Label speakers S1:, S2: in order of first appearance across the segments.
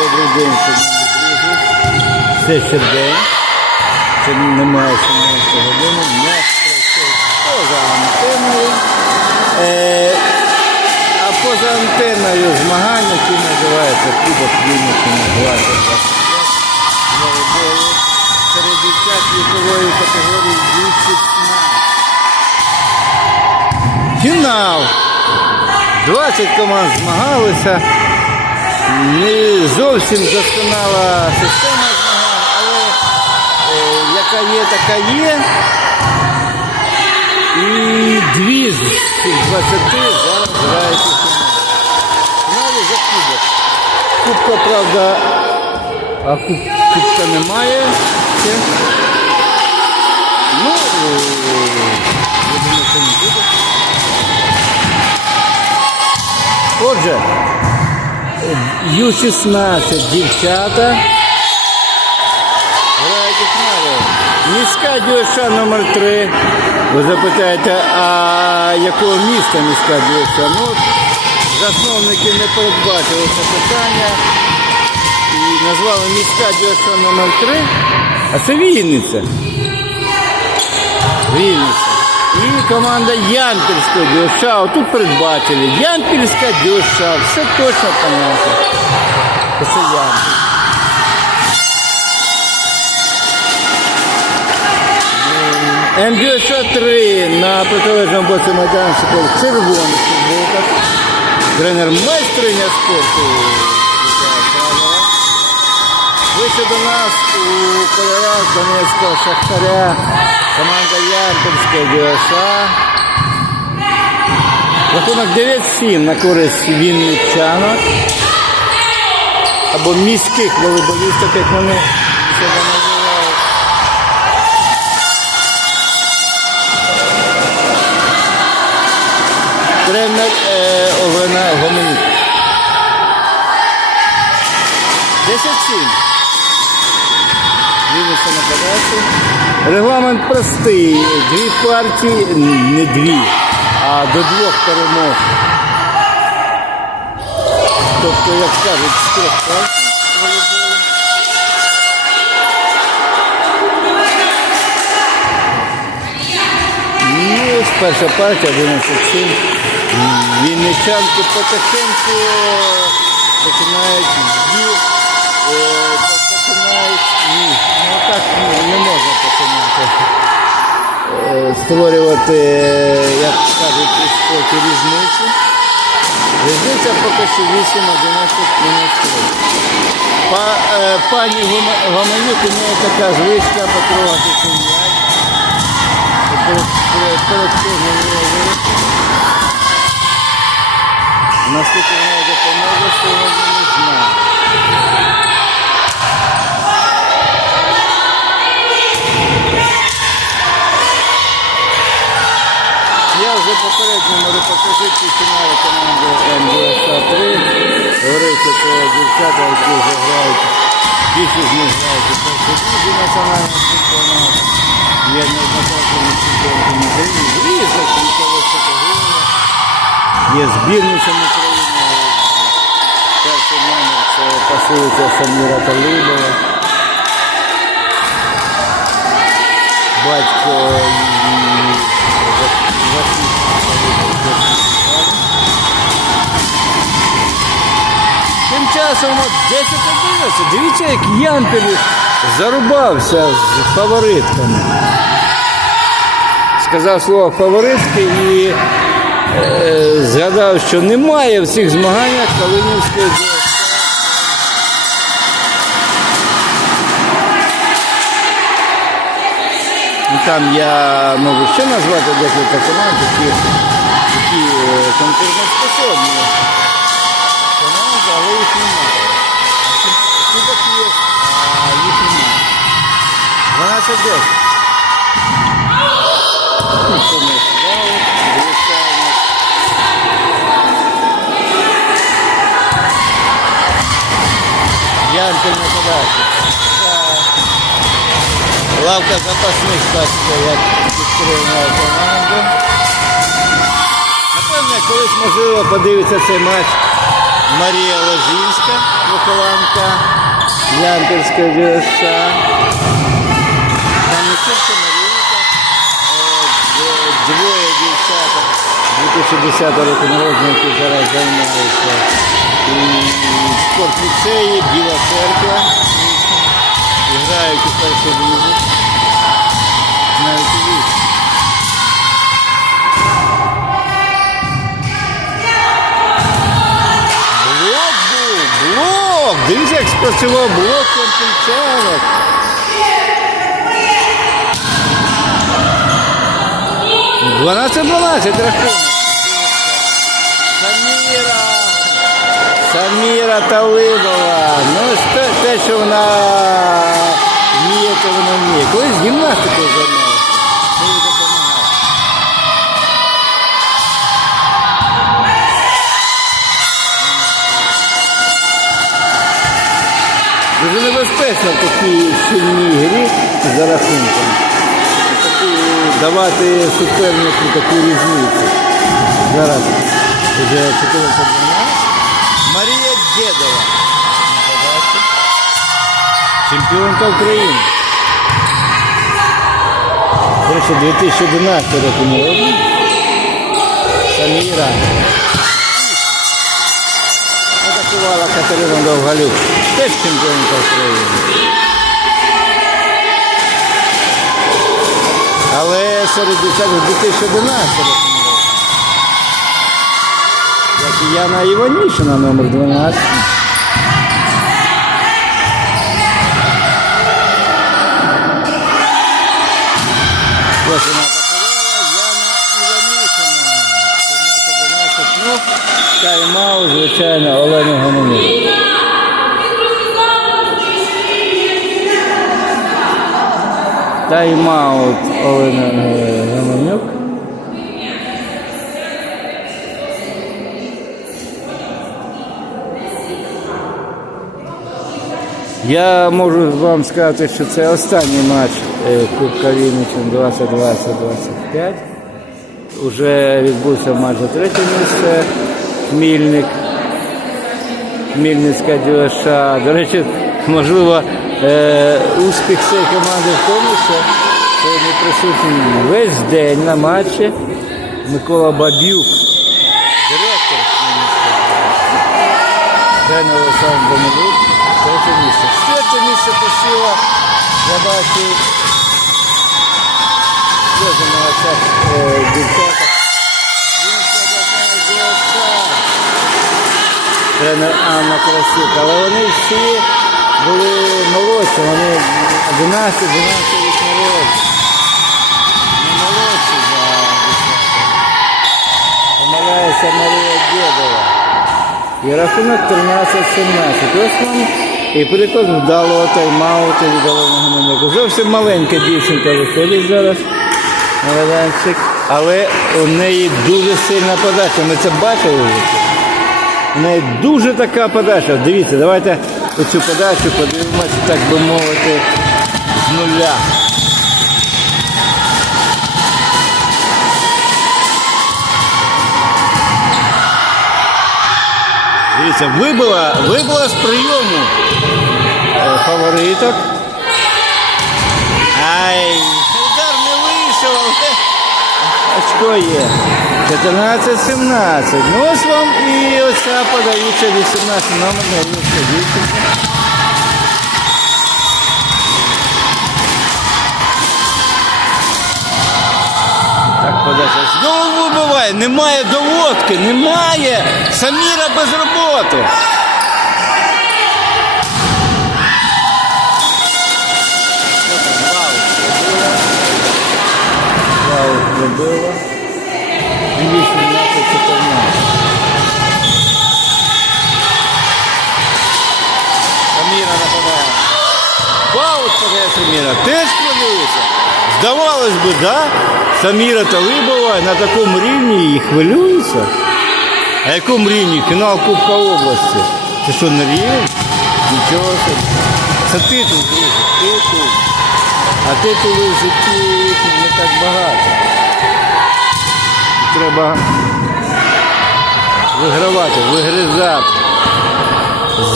S1: Добрий день. Це ще день. Це немає 17 години. М'яч пройшов поза антенною. Е, а поза антенною змагання, які називаються Кубок Вінниці 20 волейболу серед дівчат вікової категорії 216. Фінал. 20 команд змагалися. Не зовсім досконала система але е, яка є, така є. І дві з цих 20 зараз грають у фіналі. За кубок. Кубка, правда, а куб, кубка немає. Ще. Ну, е, я думаю, що не буде. Отже, Ю-16 дівчата. Міська дюша номер 3 Ви запитаєте, а якого міста міська дюша? Ну, засновники не передбачили це питання і назвали міська дюша номер 3 а це Вінниця. Вінниця. І команда Ямпільська дюша. Отут передбачили. Ямпільська дюша. Все точно понятно. Це Ямпіль. МДШ 3 на протилежному боці майданчика в червоних. Тренер майстриня спорту. Вище до нас у кольорах Донецького Шахтаря команда Ярпольська ДЮСА. Рахунок 9-7 на користь вінничанок. Або міських волейболістів, як вони себе називають. Тренер е, Олена Гоменюк. 10-7. Вінниця на подачі. Регламент простий. Дві партії, не дві, а до двох перемог. Тобто, як кажуть, з трьох партій. Ну, перша партія 11-7. Вінничанки потихеньку починають ді, е, починають ні, ну так ні, не можна починати. Е, Створювати, як кажуть, спорті різницю. Різниця поки що 8 11 мінус 3. Па, е, пані у неї така звичка потрогати виробом. Наскільки вона допоможе, сьогодні не 3 говорив, що дівчата, які вже грають, більшість них грають у першій лізі національного чемпіонату. Є неоднократними чемпіонками України, різних вікових категоріях. Є збірницями України. Перший номер це пасується Саміра Талибова. Батько Василь Талибов. Часом от 10-11. Дивіться, як Ямпель зарубався з фаворитками. Сказав слово фаворитки і е, згадав, що немає в цих змаганнях Калинівської Там я можу ще назвати декілька команд, які, які е, конкурентоспособні Лавка запасних, бачите, як підтримує команду. Напевне, колись можливо подивиться цей матч Марія Лозінська, вихованка Ямпільська ДСШ. Там не тільки Марійка, е, двоє дівчаток 2010 року народження, які зараз займаються. І в спортліцеї Біла церква. І грають у першій лізі. Навіть у вісі. Блок був, блок! Дивіться, як спрацював блок континчанок. Дванадцять дванадцять рахунок. Саміра. Саміра Талибова. Ну, те, що вона то вона вміє. Колись гімнастикою займалася. Дуже небезпечно в такій сильній грі за рахунком. Таку, давати супернику таку різницю. Зараз вже 14 Марія Дєдова. Чемпіонка України. До речі, 2011 року народження. Саміра. Атакувала Катерина Довгалюк. Теж чемпіонка України. Але серед дівчат 2011 року. Як і Яна Іванішина, номер 12. Ну, тайм-аут, звичайно, Олена Гомонюк. Тайм-аут Олена Гомонюк. Я можу вам сказати, що це останній матч е, Кубка Вінниччини 2020-25. Уже відбувся за третє місце. Хмільник. Хмільницька ДЮСШ. До речі, можливо, е, успіх цієї команди в тому, що сьогодні присутній весь день на матчі Микола Бабюк, директор Хмельницької Тренер Олександр Данилюк, третє місце. Четверте місце посіла, я бачу, сльози на очах дівчата. Тренер Анна Красюк. Але вони всі були молодші, вони 11-12 рік молодші. Не молодші за дівчата. Помиляється Марія Дєдова. І рахунок 13-17. Ось вам і приклад вдалого тайм-ауту від Гуменюка. Зовсім маленька дівчинка виходить зараз майданчик, але у неї дуже сильна подача. Ми це бачили. У неї дуже така подача. Дивіться, давайте оцю подачу подивимося, так би мовити, з нуля. Дивіться, вибила, вибила з прийому е, фавориток. Ай, вийшов, але очко є. 14-17. Ну ось вам і оця подаюча 18 номер на дівчинка. Так, подача. Знову вибиває, немає доводки, немає. Саміра без роботи. Вау, зробила. 18-14. Саміра нападає. Баут подає Саміра. Теж хвилюється. Здавалось би, да? Саміра Талибова на такому рівні і хвилюється. А якому рівні? Фінал Кубка області. Це що, не рівень? Нічого собі. Це титул, друзі, титул. А титулів в житті їх не так багато. Треба вигравати, вигризати.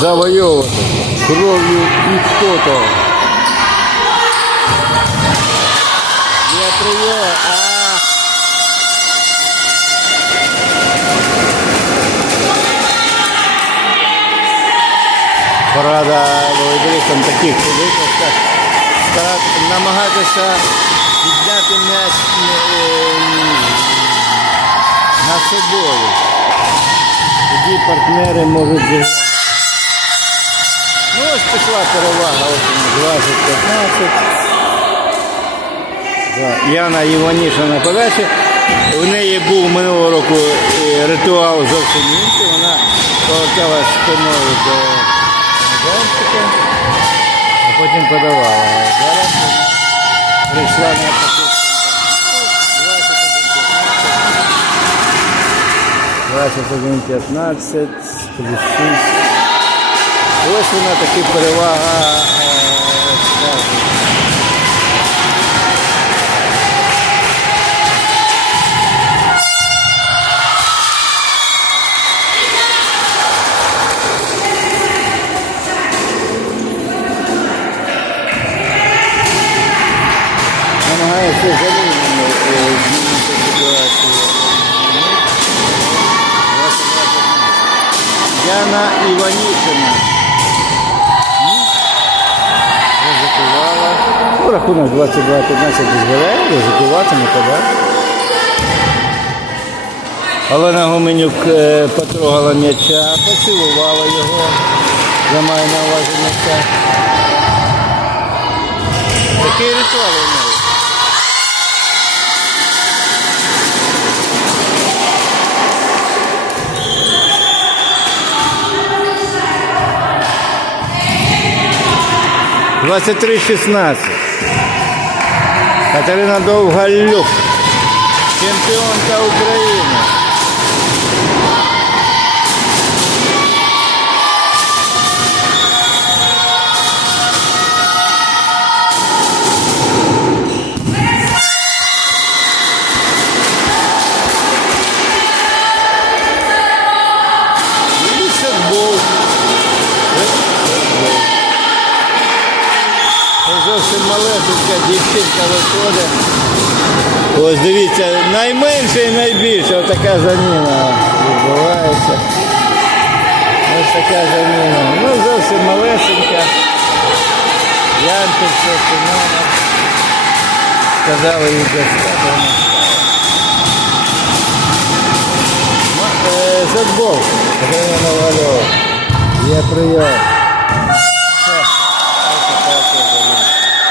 S1: завойовувати кров'ю і потом. Я привет, а порада волейболістам таких випадках стара- намагатися підняти м'яч е, на собою. Тоді партнери можуть зіграти. Ну ось пішла перевага, ось 20-15. Яна Іваніша на подачі. У неї був минулого року е, ритуал зовсім інший. Вона поверталась спиною до майданчика, а потім подавала. Зараз прийшла на таку 21 15 плюс 6. Ось вона таки перевага. Е, скажу. намагається замінами. Яна Іванішина. Ризикувала. Ну, рахунок 22-15 дозволяє ризикувати, не подати. Олена Гуменюк е, потрогала м'яча, поцілувала його. Я маю на увазі м'яча. Такий ритуал у неї. Двадцять три шістнадцять. Катерина Довгалюк. Чемпіонка України. Малесенька дівчинка виходить. Ось дивіться, найменше і найбільше отака заміна відбувається. Ось така заміна. Ну зовсім малесенька. Янчик, все фінально. Сказали їй стала. Ма- е, Футбол. Грина Новальова. Є прийом.